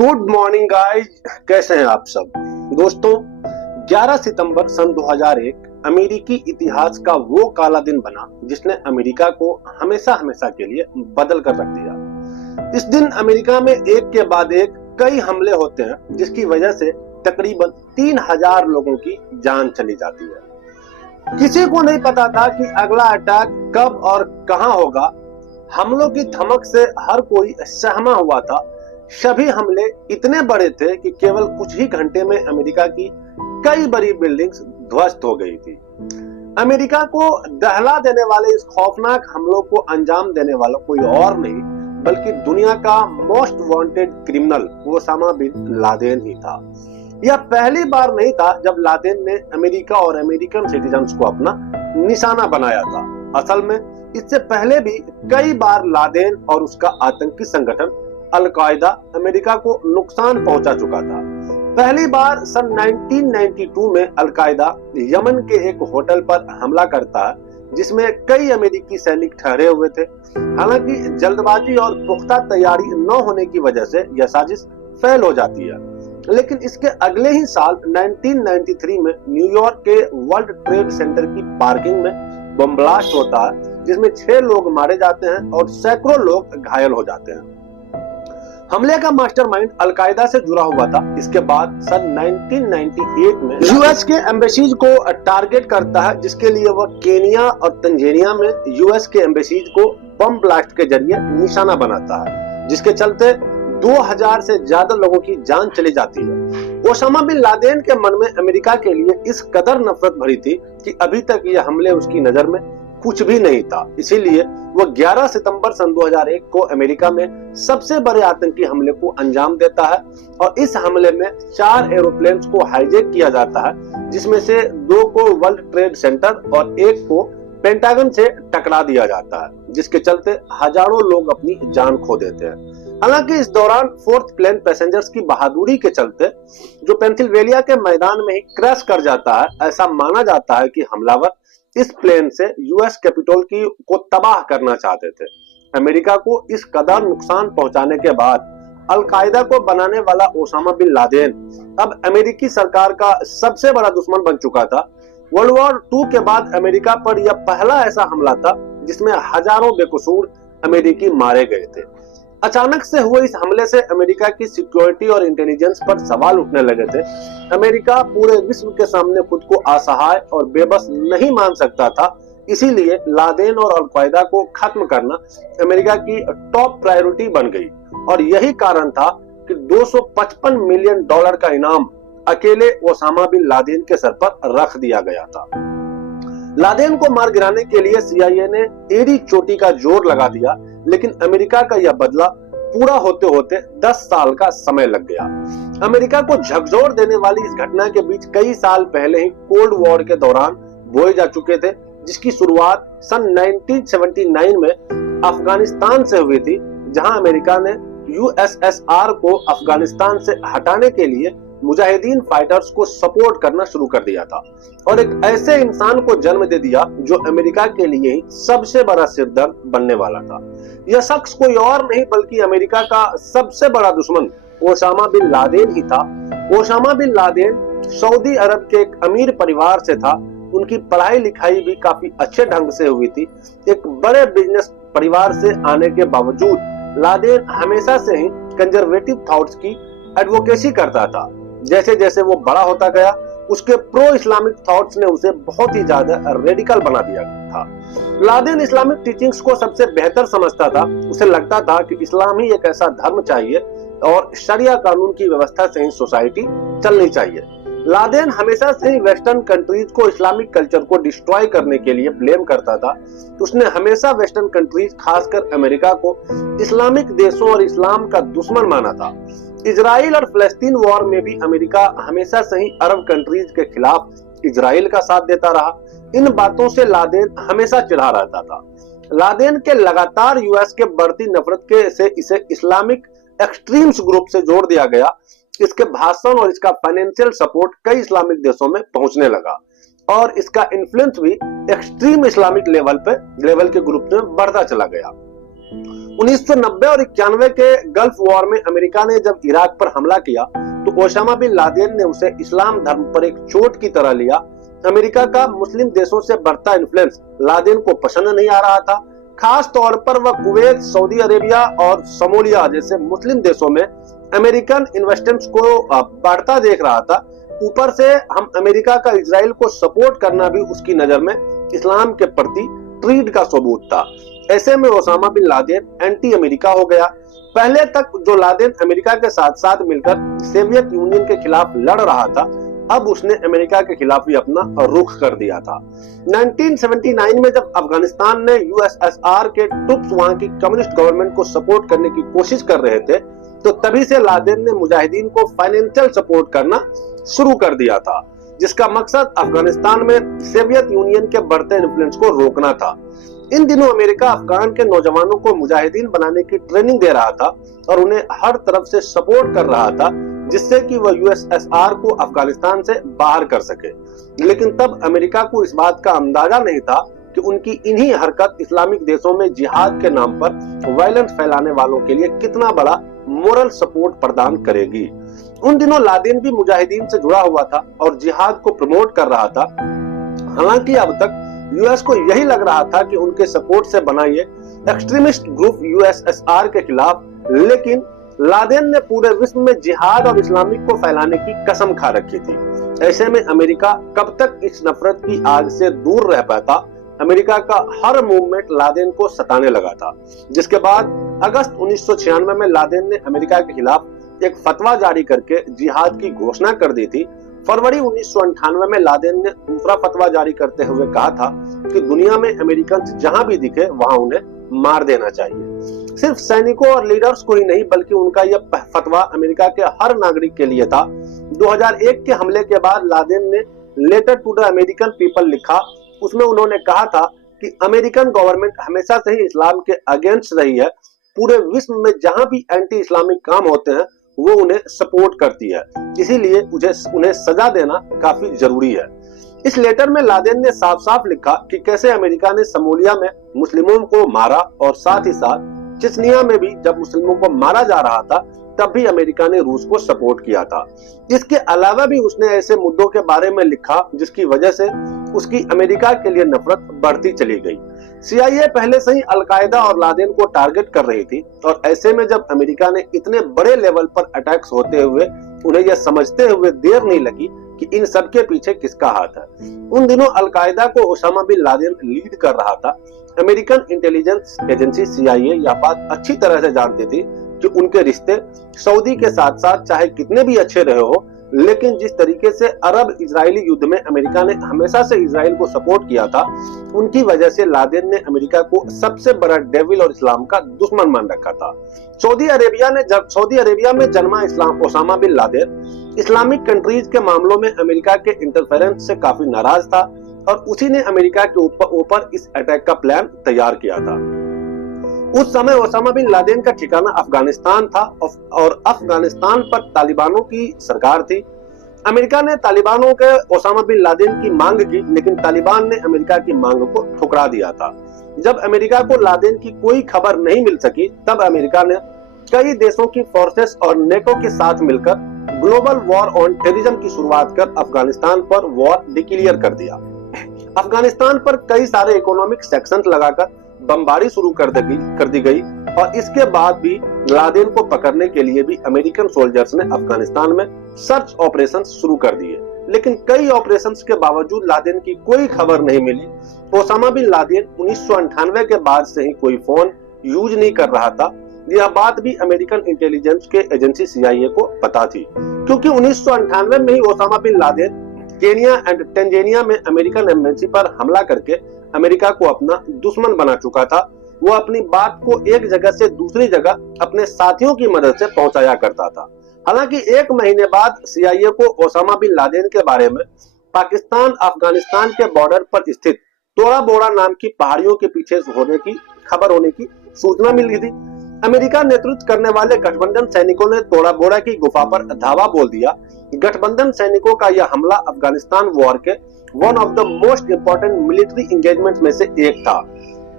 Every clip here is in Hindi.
गुड मॉर्निंग गाइस, कैसे हैं आप सब दोस्तों। 11 सितंबर सन 2001 अमेरिकी इतिहास का वो काला दिन बना जिसने अमेरिका को हमेशा हमेशा के लिए बदल कर रख दिया। इस दिन अमेरिका में एक के बाद एक कई हमले होते हैं जिसकी वजह से तकरीबन 3000 लोगों की जान चली जाती है। किसी को नहीं पता था कि अगला अटैक कब और कहां होगा। हमलों की धमक से हर कोई सहमा हुआ था। सभी हमले इतने बड़े थे कि केवल कुछ ही घंटे में अमेरिका की कई बड़ी बिल्डिंग्स ध्वस्त हो गई थी। अमेरिका को दहला देने वाले इस खौफनाक हमलों को अंजाम देने वाला कोई और नहीं बल्कि दुनिया का most wanted criminal Osama bin Laden ही था। यह पहली बार नहीं था जब लादेन ने अमेरिका और अमेरिकन सिटीजन्स को अपना निशाना बनाया था। असल में इससे पहले भी कई बार लादेन और उसका आतंकी संगठन अल-कायदा अमेरिका को नुकसान पहुंचा चुका था। पहली बार सन 1992 में अल-कायदा यमन के एक होटल पर हमला करता है जिसमें कई अमेरिकी सैनिक ठहरे हुए थे। हालांकि जल्दबाजी और पुख्ता तैयारी न होने की वजह से यह साजिश फेल हो जाती है, लेकिन इसके अगले ही साल 1993 में न्यूयॉर्क के वर्ल्ड ट्रेड सेंटर की पार्किंग में बम ब्लास्ट होता है जिसमें 6 लोग मारे जाते हैं और सैकड़ों लोग घायल हो जाते हैं। हमले का मास्टरमाइंड अल-कायदा से जुड़ा हुआ था। इसके बाद सन 1998 में यूएस के एम्बेसीज को टारगेट करता है जिसके लिए वह केनिया और तंजानिया में यूएस के एम्बेसीज को बम ब्लास्ट के जरिए निशाना बनाता है, जिसके चलते 2000 से ज्यादा लोगों की जान चली जाती है। ओसामा बिन लादेन के मन में अमेरिका के लिए इस कदर नफरत भरी थी कि अभी तक यह हमले उसकी नजर में कुछ भी नहीं था। इसीलिए वो 11 सितंबर सन 2001 को अमेरिका में सबसे बड़े आतंकी हमले को अंजाम देता है और इस हमले में 4 एरोप्लेन्स को हाईजैक किया जाता है, जिसमें से 2 को वर्ल्ड ट्रेड सेंटर और 1 को पेंटागन से टकरा दिया जाता है, जिसके चलते हजारों लोग अपनी जान खो देते हैं। हालांकि इस दौरान 4th प्लेन पैसेंजर्स की बहादुरी के चलते जो पेंसिल्वेनिया के मैदान में ही क्रैश कर जाता है। ऐसा माना जाता है कि हमलावर इस प्लेन से यूएस कैपिटल को तबाह करना चाहते थे। अमेरिका को इस कदर नुकसान पहुंचाने के बाद अल-कायदा को बनाने वाला ओसामा बिन लादेन अब अमेरिकी सरकार का सबसे बड़ा दुश्मन बन चुका था। वर्ल्ड वॉर 2 के बाद अमेरिका पर यह पहला ऐसा हमला था जिसमें हजारों बेकसूर अमेरिकी मारे गए थे। अचानक से हुए इस हमले से अमेरिका की सिक्योरिटी और इंटेलिजेंस पर सवाल उठने लगे थे। अमेरिका पूरे विश्व के सामने खुद को असहाय और बेबस नहीं मान सकता था। इसीलिए लादेन और अल-कायदा को खत्म करना अमेरिका की टॉप प्रायोरिटी बन गई और यही कारण था कि $255 मिलियन का इनाम अकेले ओसामा बिन लादेन के सर पर रख दिया गया था। लादेन को मार गिराने के लिए CIA ने एड़ी चोटी का जोर लगा दिया, लेकिन अमेरिका का यह बदला पूरा होते होते 10 साल का समय लग गया। अमेरिका को झकझोर देने वाली इस घटना के बीच कई साल पहले ही कोल्ड वॉर के दौरान बोए जा चुके थे, जिसकी शुरुआत सन 1979 में अफगानिस्तान से हुई थी, जहां अमेरिका ने USSR को अफगानिस्तान से हटाने के लिए मुजाहिदीन फाइटर्स को सपोर्ट करना शुरू कर दिया था और एक ऐसे इंसान को जन्म दे दिया जो अमेरिका के लिए ही सबसे बड़ा सिरदर्द बनने वाला था। यह शख्स कोई और नहीं बल्कि अमेरिका का सबसे बड़ा दुश्मन ओसामा बिन लादेन ही था। ओसामा बिन लादेन सऊदी अरब के एक अमीर परिवार से था। उनकी पढ़ाई लिखाई भी काफी अच्छे ढंग से हुई थी। एक बड़े बिजनेस परिवार से आने के बावजूद लादेन हमेशा से ही कंजर्वेटिव थॉट्स की एडवोकेसी करता था। जैसे जैसे वो बड़ा होता गया, उसके प्रो इस्लामिक थॉट्स ने उसे बहुत ही ज्यादा रेडिकल बना दिया था। लादेन इस्लामिक टीचिंग्स को सबसे बेहतर समझता था। उसे लगता था कि इस्लाम ही एक ऐसा धर्म चाहिए और शरिया कानून की व्यवस्था से ही सोसाइटी चलनी चाहिए। लादेन हमेशा से ही वेस्टर्न कंट्रीज को इस्लामिक कल्चर को डिस्ट्रॉय करने के लिए ब्लेम करता था। उसने हमेशा वेस्टर्न कंट्रीज, खासकर अमेरिका को इस्लामिक देशों और इस्लाम का दुश्मन माना था। इजराइल और फलस्तीन वॉर में भी अमेरिका हमेशा से ही अरब कंट्रीज के खिलाफ इजराइल का साथ देता रहा। इन बातों से लादेन हमेशा चिढ़ा रहता था। लादेन के लगातार यूएस के बढ़ती नफरत से इसे इस्लामिक एक्सट्रीम्स ग्रुप से जोड़ दिया गया। इसके भाषण और इसका फाइनेंशियल सपोर्ट कई इस्लामिक देशों में पहुंचने लगा और इसका इन्फ्लुएंस भी एक्सट्रीम इस्लामिक लेवल के ग्रुप में बढ़ता चला गया। 1990 और 91 के गल्फ वॉर में अमेरिका ने जब इराक पर हमला किया तो ओसामा बिन लादेन ने उसे इस्लाम धर्म पर एक चोट की तरह लिया। अमेरिका का मुस्लिम देशों से बढ़ता इन्फ्लुएंस लादेन को पसंद नहीं आ रहा था। खास तौर पर वह कुवैत, सऊदी अरेबिया और सोमालिया जैसे मुस्लिम देशों में अमेरिकन इन्वेस्टमेंट्स को बढ़ता देख रहा था। ऊपर से हम अमेरिका का इजराइल को सपोर्ट करना भी उसकी नजर में इस्लाम के प्रति ट्रीट का सबूत था। ऐसे में Osama bin Laden anti America हो गया। पहले तक जो लादेन अमेरिका के साथ साथ मिलकर सोवियत यूनियन के खिलाफ लड़ रहा था, अब उसने अमेरिका के खिलाफ भी अपना रुख कर दिया था। 1979 में जब अफगानिस्तान ने यूएसएसआर के ट्रुप्स वहां की कम्युनिस्ट गवर्नमेंट को सपोर्ट करने की कोशिश कर रहे थे, तो तभी से लादेन ने मुजाहिदीन को फाइनेंशियल सपोर्ट करना शुरू कर दिया था, जिसका मकसद अफगानिस्तान में सोवियत यूनियन के बढ़ते इन्फ्लुएंस को रोकना था। इन दिनों अमेरिका अफगान के नौजवानों को मुजाहिदीन बनाने की ट्रेनिंग दे रहा था और उन्हें हर तरफ से सपोर्ट कर रहा था, जिससे कि वह यूएसएसआर को अफगानिस्तान से बाहर कर सके। लेकिन तब अमेरिका को इस बात का अंदाजा नहीं था कि उनकी इन्हीं हरकत इस्लामिक देशों में जिहाद के नाम पर वायलेंस फैलाने वालों के लिए कितना बड़ा मोरल सपोर्ट प्रदान करेगी। उन दिनों लादेन भी मुजाहिदीन से जुड़ा हुआ था और जिहाद को प्रमोट कर रहा था। हालांकि अब तक यूएस को यही लग रहा था कि उनके सपोर्ट से बना ये एक्सट्रीमिस्ट ग्रुप यूएसएसआर के खिलाफ, लेकिन लादेन ने पूरे विश्व में जिहाद और इस्लामिक को फैलाने की कसम खा रखी थी। ऐसे में अमेरिका कब तक इस नफरत की आग से दूर रह पाता। अमेरिका का हर मूवमेंट लादेन को सताने लगा था, जिसके बाद अगस्त 1996 में लादेन ने अमेरिका के खिलाफ एक फतवा जारी करके जिहाद की घोषणा कर दी थी। फरवरी 1998 में लादेन ने दूसरा फतवा जारी करते हुए कहा था कि दुनिया में अमेरिकन जहां भी दिखे वहां उन्हें मार देना चाहिए। सिर्फ सैनिकों और लीडर्स को ही नहीं, बल्कि उनका यह फतवा अमेरिका के हर नागरिक के लिए था। 2001 के हमले के बाद लादेन ने letter to the American people लिखा। उसमें उन्होंने कहा था कि अमेरिकन गवर्नमेंट हमेशा से ही इस्लाम के अगेंस्ट रही है। पूरे विश्व में जहां भी एंटी इस्लामिक काम होते हैं वो उन्हें सपोर्ट करती है, इसीलिए उन्हें सजा देना काफी जरूरी है। इस लेटर में लादेन ने साफ साफ लिखा कि कैसे अमेरिका ने समोलिया में मुस्लिमों को मारा और साथ ही साथ चिचनिया में भी जब मुस्लिमों को मारा जा रहा था तब भी अमेरिका ने रूस को सपोर्ट किया था। इसके अलावा भी उसने ऐसे मुद्दों के बारे में लिखा जिसकी वजह से उसकी अमेरिका के लिए नफरत बढ़ती चली गई। CIA पहले से ही अलकायदा और लादेन को टारगेट कर रही थी और ऐसे में जब अमेरिका ने इतने बड़े लेवल पर अटैक्स होते हुए उन्हें यह समझते हुए देर नहीं लगी कि इन सब के पीछे किसका हाथ है। उन दिनों अलकायदा को ओसामा बिन लादेन लीड कर रहा था। अमेरिकन इंटेलिजेंस एजेंसी CIA यह बात अच्छी तरह से जानती थी कि उनके रिश्ते सऊदी के साथ साथ चाहे कितने भी अच्छे रहे हो, लेकिन जिस तरीके से अरब इजरायली युद्ध में अमेरिका ने हमेशा से इजराइल को सपोर्ट किया था, उनकी वजह से लादेन ने अमेरिका को सबसे बड़ा डेविल और इस्लाम का दुश्मन मान रखा था। सऊदी अरेबिया में जन्मा Osama bin Laden Islamic countries के मामलों में अमेरिका के इंटरफेरेंस से काफी नाराज था और उसी ने अमेरिका के ऊपर इस अटैक का प्लान तैयार किया था। उस समय ओसामा बिन लादेन का ठिकाना अफगानिस्तान था और अफगानिस्तान पर तालिबानों की सरकार थी। अमेरिका ने तालिबानों के ओसामा बिन लादेन की मांग की, लेकिन तालिबान ने अमेरिका की मांग को ठुकरा दिया था। जब अमेरिका को लादेन की कोई खबर नहीं मिल सकी, तब अमेरिका ने कई देशों की फोर्सेस और नेटो के साथ मिलकर ग्लोबल वॉर ऑन टेररिज्म की शुरुआत कर अफगानिस्तान पर वॉर डिक्लेयर कर दिया। अफगानिस्तान पर कई सारे इकोनॉमिक सेक्शंस लगाकर बमबारी शुरू कर दी गई और इसके बाद भी लादेन को पकड़ने के लिए भी अमेरिकन सोल्जर्स ने अफगानिस्तान में सर्च ऑपरेशन शुरू कर दिए। लेकिन कई ऑपरेशंस के बावजूद लादेन की कोई खबर नहीं मिली। ओसामा बिन लादेन 1998 के बाद से ही कोई फोन यूज नहीं कर रहा था। यह बात भी अमेरिकन इंटेलिजेंस के एजेंसी CIA को पता थी, क्योंकि 1998 में ही Osama bin Laden Kenya and Tanzania में अमेरिकन एम्बेसी पर हमला करके अमेरिका को अपना दुश्मन बना चुका था। वो अपनी बात को एक जगह से दूसरी जगह अपने साथियों की मदद से पहुंचाया करता था। हालांकि एक महीने बाद CIA को ओसामा बिन लादेन के बारे में पाकिस्तान अफगानिस्तान के बॉर्डर पर स्थित तोड़ा बोड़ा नाम की पहाड़ियों के पीछे खबर होने की सूचना मिल गई थी। अमेरिका नेतृत्व करने वाले गठबंधन सैनिकों ने तोड़ा बोड़ा की गुफा पर धावा बोल दिया। गठबंधन सैनिकों का यह हमला अफगानिस्तान वॉर के one of the most important military engagement में से एक था।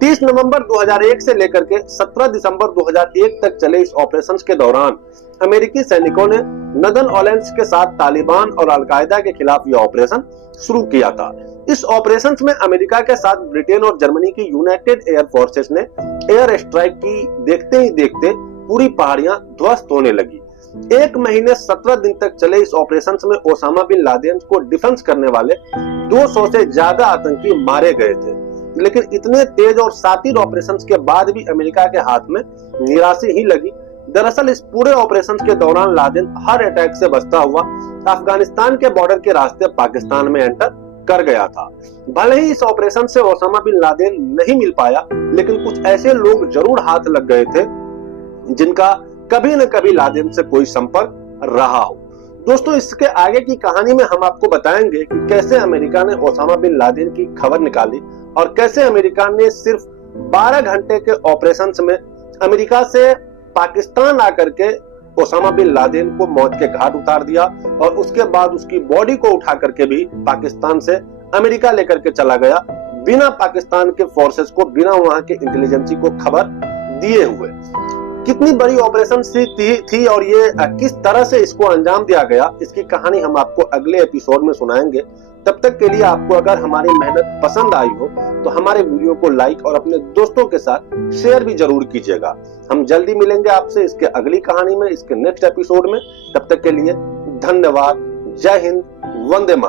30 नवंबर 2001 से लेकर के 17 दिसंबर 2001 तक चले इस ऑपरेशन के दौरान अमेरिकी सैनिकों ने नदन ओलेंस के साथ तालिबान और अलकायदा के खिलाफ यह ऑपरेशन शुरू किया था। इस ऑपरेशन में अमेरिका के साथ ब्रिटेन और जर्मनी की यूनाइटेड एयर फोर्सेस ने एयर स्ट्राइक की। देखते ही देखते पूरी पहाड़ियां ध्वस्त होने लगी। 1 महीने 17 दिन तक चले इस ऑपरेशन में ओसामा बिन लादेन को डिफेंस करने वाले 200 से ज्यादा आतंकी मारे गए थे। लेकिन इतने तेज और शातिर ऑपरेशन के बाद भी अमेरिका के हाथ में निराशा ही लगी। दरअसल इस पूरे ऑपरेशन के दौरान लादेन हर अटैक से बचता हुआ अफगानिस्तान के बॉर्डर के रास्ते पाकिस्तान में एंटर कर गया था। भले ही इस ऑपरेशन से ओसामा बिन लादेन नहीं मिल पाया, लेकिन कुछ ऐसे लोग जरूर हाथ लग गए थे जिनका कभी न कभी लादेन से कोई संपर्क रहा हो। दोस्तों, इसके आगे की कहानी में हम आपको बताएंगे कि कैसे अमेरिका ने ओसामा बिन लादेन की खबर निकाली और कैसे अमेरिका ने सिर्फ 12 घंटे के ऑपरेशन में अमेरिका से पाकिस्तान आकर के ओसामा बिन लादेन को मौत के घाट उतार दिया और उसके बाद उसकी बॉडी को उठा करके भी पाकिस्तान से अमेरिका लेकर के चला गया, बिना पाकिस्तान के फोर्सेस को, बिना वहां के इंटेलिजेंसी को खबर दिए हुए। कितनी बड़ी ऑपरेशन थी और ये किस तरह से इसको अंजाम दिया गया, इसकी कहानी हम आपको अगले एपिसोड में सुनाएंगे। तब तक के लिए आपको अगर हमारी मेहनत पसंद आई हो तो हमारे वीडियो को लाइक और अपने दोस्तों के साथ शेयर भी जरूर कीजिएगा। हम जल्दी मिलेंगे आपसे इसके अगली कहानी में, इसके नेक्स्ट एपिसोड में। तब तक के लिए धन्यवाद। जय हिंद, वंदे मातरम।